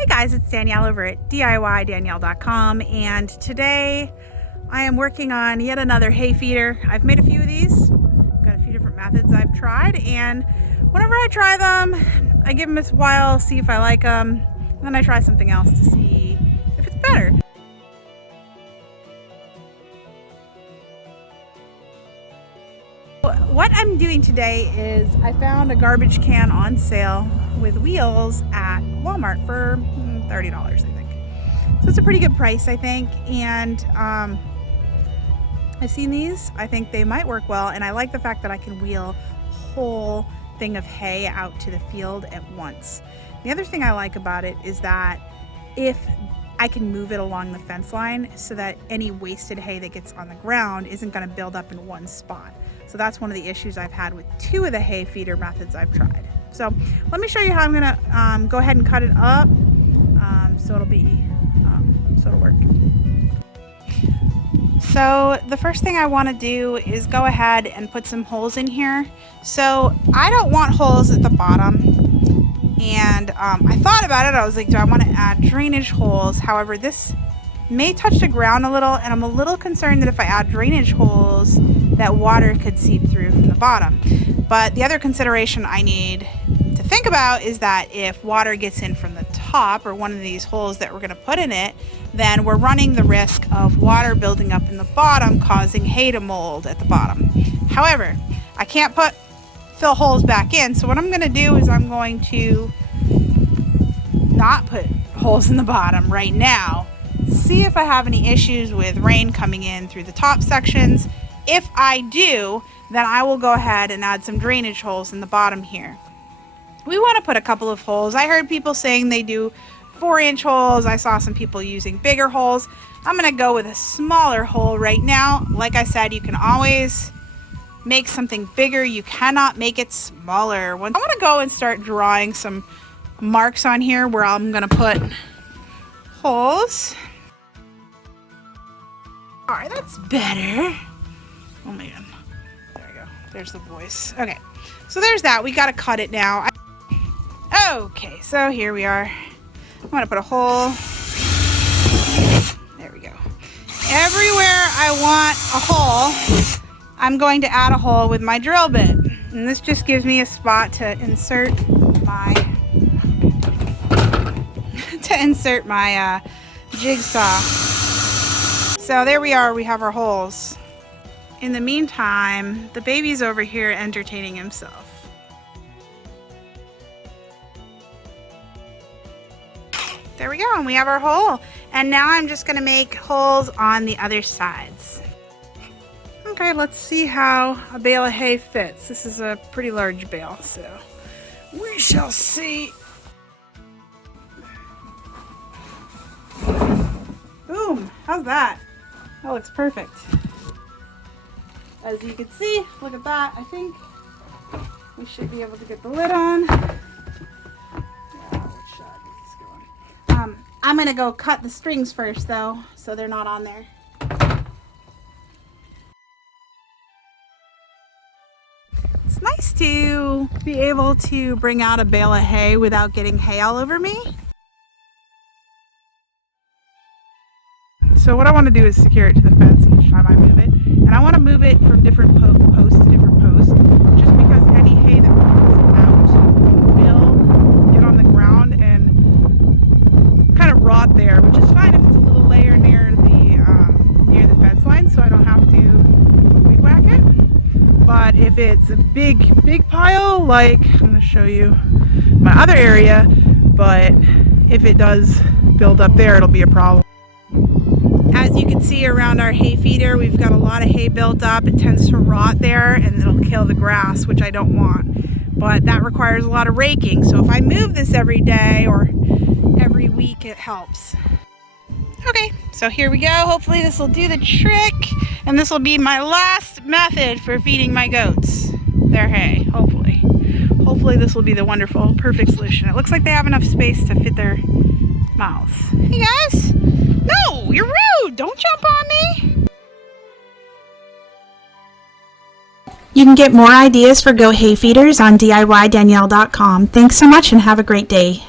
Hey guys, it's Danielle over at DIYDanielle.com, and today I am working on yet another hay feeder. I've made a few of these. I've got a few different methods I've tried, and whenever I try them, I give them a while, see if I like them, and then I try something else to see if it's better. What I'm doing today is I found a garbage can on sale with wheels at Walmart for $30, I think. So it's a pretty good price, I think, and I've seen these. I think they might work well, and I like the fact that I can wheel a whole thing of hay out to the field at once. The other thing I like about it is that if I can move it along the fence line so that any wasted hay that gets on the ground isn't going to build up in one spot. So that's one of the issues I've had with two of the hay feeder methods I've tried. So let me show you how I'm going to go ahead and cut it up so it'll work. So the first thing I want to do is go ahead and put some holes in here. So I don't want holes at the bottom, and I thought about it. I was like, do I want to add drainage holes? However, this may touch the ground a little, and I'm a little concerned that if I add drainage holes that water could seep through from the bottom. But the other consideration I need to think about is that if water gets in from the top or one of these holes that we're going to put in it, then we're running the risk of water building up in the bottom, causing hay to mold at the bottom. However, I can't fill holes back in, so what I'm going to do is I'm going to not put holes in the bottom right now, see if I have any issues with rain coming in through the top sections. If I do, then I will go ahead and add some drainage holes in the bottom here. We want to put a couple of holes. I heard people saying they do 4-inch holes. I saw some people using bigger holes. I'm going to go with a smaller hole right now. Like I said, you can always make something bigger. You cannot make it smaller. I want to go and start drawing some marks on here where I'm going to put holes. All right, that's better. Oh man, there we go. There's the voice. Okay, so there's that. We got to cut it now. Okay, so here we are. I'm going to put a hole. There we go. Everywhere I want a hole, I'm going to add a hole with my drill bit. And this just gives me a spot to insert my jigsaw. So there we are, we have our holes. In the meantime, the baby's over here entertaining himself. There we go, and we have our hole. And now I'm just gonna make holes on the other sides. Okay, let's see how a bale of hay fits. This is a pretty large bale, so we shall see. Boom, how's that? That looks perfect. As you can see, look at that. I think we should be able to get the lid on. Which shot is this going? I'm gonna go cut the strings first though, so they're not on there. It's nice to be able to bring out a bale of hay without getting hay all over me. So what I want to do is secure it to the fence each time I move it. And I want to move it from different post to different post, just because any hay that comes out will get on the ground and kind of rot there, which is fine if it's a little layer near the fence line, so I don't have to weed whack it. But if it's a big pile, like I'm going to show you my other area, but if it does build up there, it'll be a problem. As you can see around our hay feeder, we've got a lot of hay built up. It tends to rot there and it'll kill the grass, which I don't want. But that requires a lot of raking. So if I move this every day or every week, it helps. Okay, so here we go. Hopefully this will do the trick. And this will be my last method for feeding my goats their hay, hopefully. Hopefully this will be the wonderful, perfect solution. It looks like they have enough space to fit their mouths. Hey guys! No, you're rude! Don't jump on me! You can get more ideas for goat hay feeders on DIYDanielle.com. Thanks so much and have a great day.